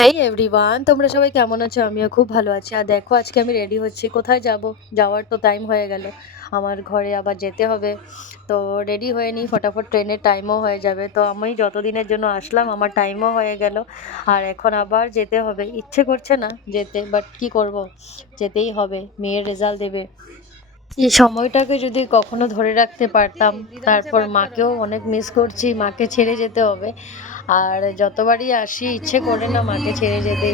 হেই everyone, তোমরা সবাই কেমন আছো? আমিও খুব ভালো আছি। আর দেখো, আজকে আমি রেডি হচ্ছি। কোথায় যাব? যাওয়ার তো টাইম হয়ে গেল, আমার ঘরে আবার যেতে হবে। তো রেডি হয়ে নিই ফটাফট, ট্রেনের টাইমও হয়ে যাবে। তো আমি যতদিনের জন্য আসলাম আমার টাইমও হয়ে গেল, আর এখন আবার যেতে হবে। ইচ্ছে করছে না যেতে, বাট কি করব, যেতেই হবে। মেয়ের রেজাল্ট দেবে। এই সময়টাকে যদি কখনো ধরে রাখতে পারতাম। তারপর মাকেও অনেক মিস করছি, মাকে ছেড়ে যেতে হবে। আর যতবারই আসি ইচ্ছে করে না মাকে ছেড়ে যেতে।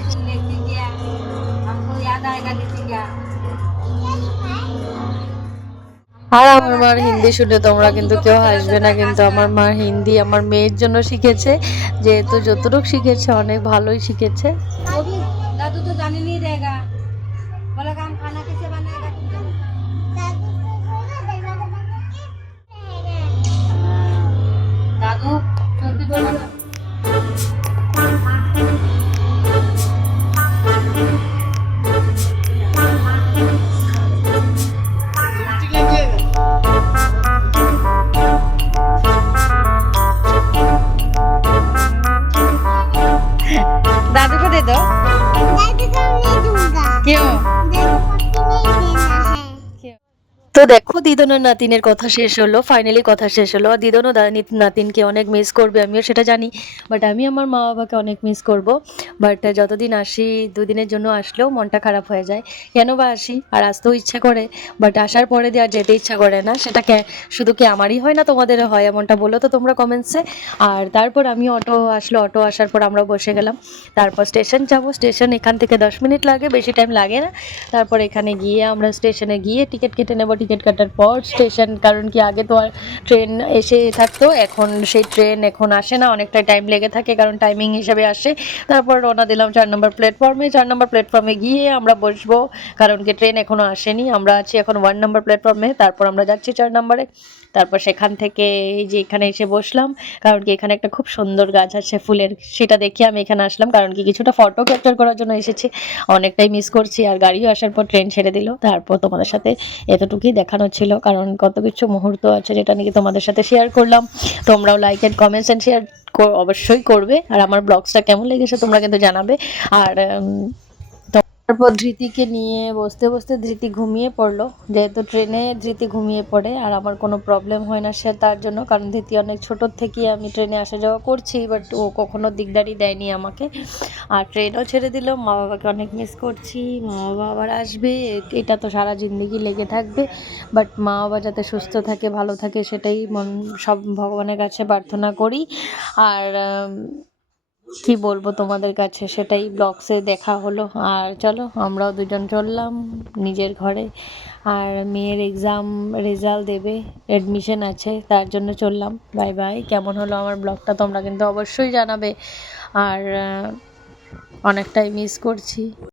আর আমার মার হিন্দি শুনে তোমরা কিন্তু কেউ হাসবে না, কিন্তু আমার মা হিন্দি আমার মেয়ের জন্য শিখেছে। যেহেতু যতটুকু শিখেছে অনেক ভালোই শিখেছে। दादू तो जाने नहीं देगा, बोला काम खाना कैसे बनाएगा तुम? दादू जल्दी बोलो ना। दादू को दे दो। दादू को नहीं दूंगा। क्यों? दादू को नहीं देना है। তো দেখো, দিদনের নাতিনের কথা শেষ হলো, ফাইনালি কথা শেষ হলো। আর দিদনও নাতিনকে অনেক মিস করবে, আমিও সেটা জানি। বাট আমি আমার মা বাবাকে অনেক মিস করব। বাট যতদিন আসি, দুদিনের জন্য আসলেও মনটা খারাপ হয়ে যায়। কেন বা আসি, আর আসতেও ইচ্ছা করে, বাট আসার পরে দিয়ে আর যেতে ইচ্ছা করে না। সেটা শুধু কি আমারই হয় না, তোমাদেরও হয় এমনটা? বলো তো তোমরা কমেন্টসে। আর তারপর আমি অটো আসলো, অটো আসার পর আমরা বসে গেলাম। তারপর স্টেশন যাবো। স্টেশন এখান থেকে 10 মিনিট লাগে, বেশি টাইম লাগে না। তারপর এখানে গিয়ে আমরা স্টেশনে গিয়ে টিকিট কেটে নেব। টিকিট কাটার পর স্টেশন, কারণ কি আগে তো আর ট্রেন এসে থাকতো, এখন সেই ট্রেন এখন আসে না, অনেকটা টাইম লেগে থাকে, কারণ টাইমিং হিসাবে আসে। তারপর রওনা দিলাম 4 নম্বর প্ল্যাটফর্মে। 4 নম্বর প্ল্যাটফর্মে গিয়ে আমরা বসবো, কারণ কি ট্রেন এখনো আসেনি। আমরা আছি এখন 1 নম্বর প্ল্যাটফর্মে, তারপর আমরা যাচ্ছি 4 নম্বরে। তারপর সেখান থেকে এই যে এখানে এসে বসলাম, কারণ কি এখানে একটা খুব সুন্দর গাছ আছে ফুলের, সেটা দেখে আমি এখানে আসলাম, কারণ কি কিছুটা ফটো ক্যাপচার করার জন্য এসেছি। অনেকটাই মিস করছি। আর গাড়িও আসার পর ট্রেন ছেড়ে দিল। তারপর তোমাদের সাথে এতটুকুই দেখানো ছিল, কারণ কত কিছু মুহূর্ত আছে যেটা নাকি তোমাদের সাথে শেয়ার করলাম। তোমরাও like and comments and share অবশ্যই করবে। আর আমার ব্লগসটা কেমন লেগেছে তোমরা কিন্তু জানাবে। আর তারপর ধৃতিকে নিয়ে বসতে বসতে ধৃতি ঘুমিয়ে পড়লো। যেহেতু ট্রেনে ধৃতি ঘুমিয়ে পড়ে আর আমার কোনো প্রবলেম হয় না সে তার জন্য, কারণ ধৃতি অনেক ছোটোর থেকেই আমি ট্রেনে আসা যাওয়া করছি, বাট ও কখনো দিকদারি দেয়নি আমাকে। আর ট্রেনও ছেড়ে দিল। মা বাবাকে অনেক মিস করছি। মা বাবা আবার আসবে, এটা তো সারা জিন্দগি লেগে থাকবে। বাট মা বাবা যাতে সুস্থ থাকে, ভালো থাকে, সেটাই সব ভগবানের কাছে প্রার্থনা করি। আর কি বলবো তোমাদের কাছে, সেটাই ব্লগসে দেখা হলো। আর চলো আমরাও দুজন চললাম নিজের ঘরে। আর মেয়ের এক্সাম রেজাল্ট দেবে, অ্যাডমিশন আছে, তার জন্য চললাম। Bye bye. কেমন হলো আমার ব্লগটা তোমরা কিন্তু অবশ্যই জানাবে। আর অনেকটাই মিস করছি।